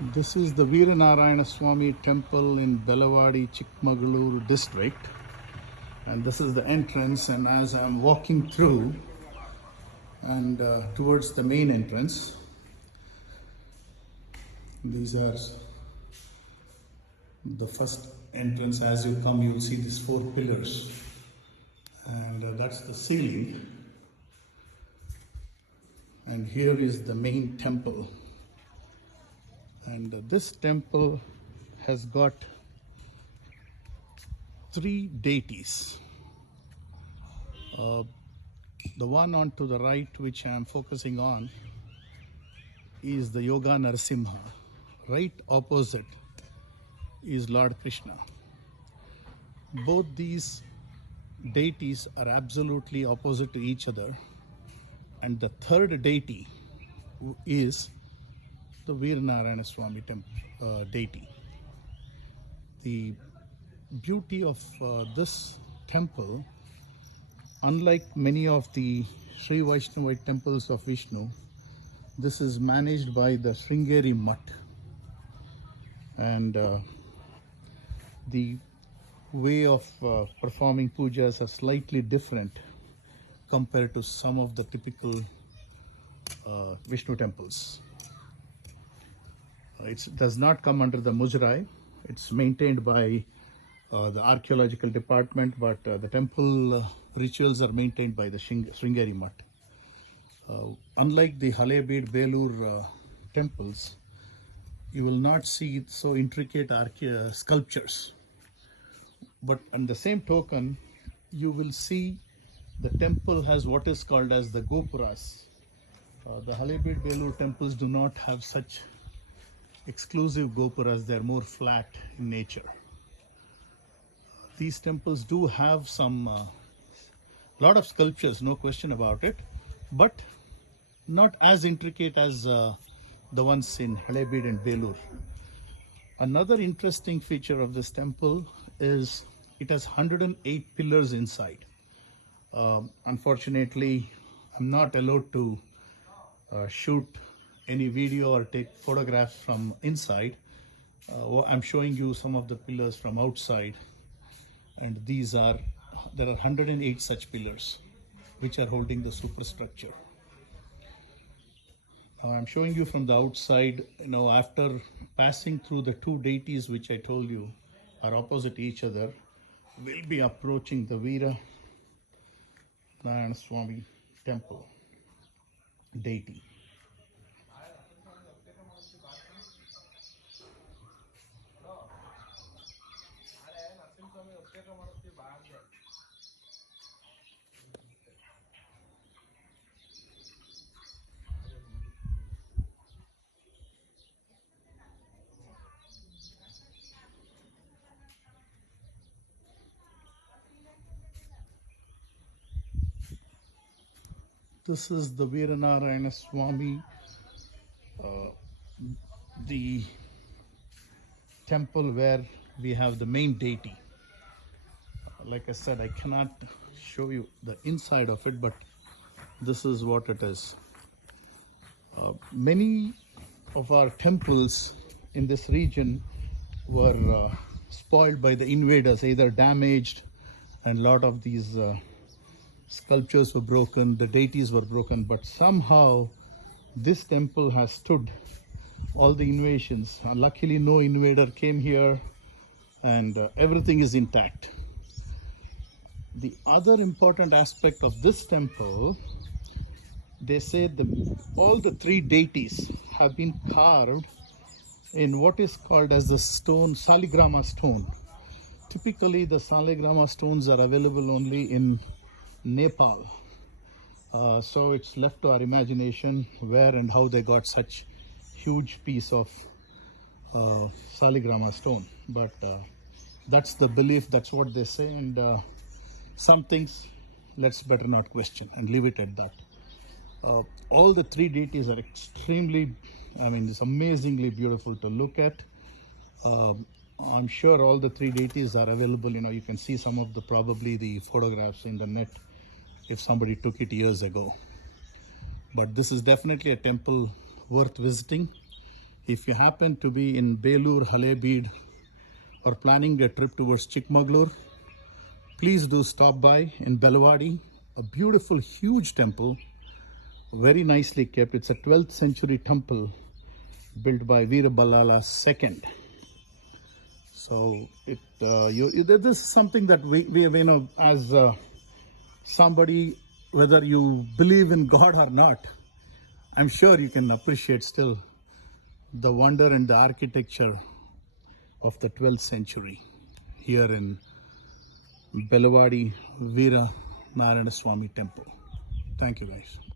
This is the Veeranarayana Swami temple in Belawadi, Chikmagaluru district. And this is the entrance. And as I'm walking through and towards the main entrance, these are the first entrance. As you come, you'll see these four pillars. And that's the ceiling. And here is the main temple. And this temple has got three deities. The one on to the right, which I am focusing on, is the Yoga Narasimha. Right opposite is Lord Krishna. Both these deities are absolutely opposite to each other. And the third deity is the Veeranarayana Swami deity. The beauty of this temple, unlike many of the Sri Vaishnavite temples of Vishnu, this is managed by the Sringeri Mutt. And the way of performing pujas are slightly different compared to some of the typical Vishnu temples. It does not come under the Mujrai. It's maintained by the archaeological department, but the temple rituals are maintained by the Sringeri Mutt. Unlike the Halebeed, Belur temples, you will not see so intricate sculptures. But on the same token, you will see the temple has what is called as the gopuras. The Halebeed, Belur temples do not have such exclusive gopuras. They're more flat in nature. These temples do have some lot of sculptures, no question about it, but not as intricate as the ones in Halebeed and Belur. Another interesting feature of this temple is it has 108 pillars inside. Unfortunately, I'm not allowed to shoot any video or take photographs from inside. I'm showing you some of the pillars from outside, and there are 108 such pillars which are holding the superstructure. Now I'm showing you from the outside. After passing through the two deities which I told you are opposite each other, we'll be approaching the Veera Narayana Swami temple deity. This is the Veeranarayana Swami, the temple where we have the main deity. Like I said, I cannot show you the inside of it, but this is what it is. Many of our temples in this region were spoiled by the invaders, either damaged, and a lot of these sculptures were broken, the deities were broken, but somehow this temple has stood all the invasions. Luckily, no invader came here, and everything is intact. The other important aspect of this temple, they say all the three deities have been carved in what is called as the stone, Saligrama stone. Typically, the Saligrama stones are available only in Nepal. So it's left to our imagination where and how they got such huge piece of Saligrama stone. But that's the belief, that's what they say, and some things let's better not question and leave it at that. All the three deities are it's amazingly beautiful to look at. I'm sure all the three deities are available. You can see some of probably the photographs in the net if somebody took it years ago. But this is definitely a temple worth visiting. If you happen to be in Belur, Halebeed, or planning a trip towards Chikmagalur, please do stop by in Belawadi, a beautiful, huge temple, very nicely kept. It's a 12th century temple built by Veeraballala II. So this is something that we as somebody, whether you believe in God or not, I'm sure you can appreciate still the wonder and the architecture of the 12th century here in Belawadi Veera Narayana Swami temple. Thank you guys.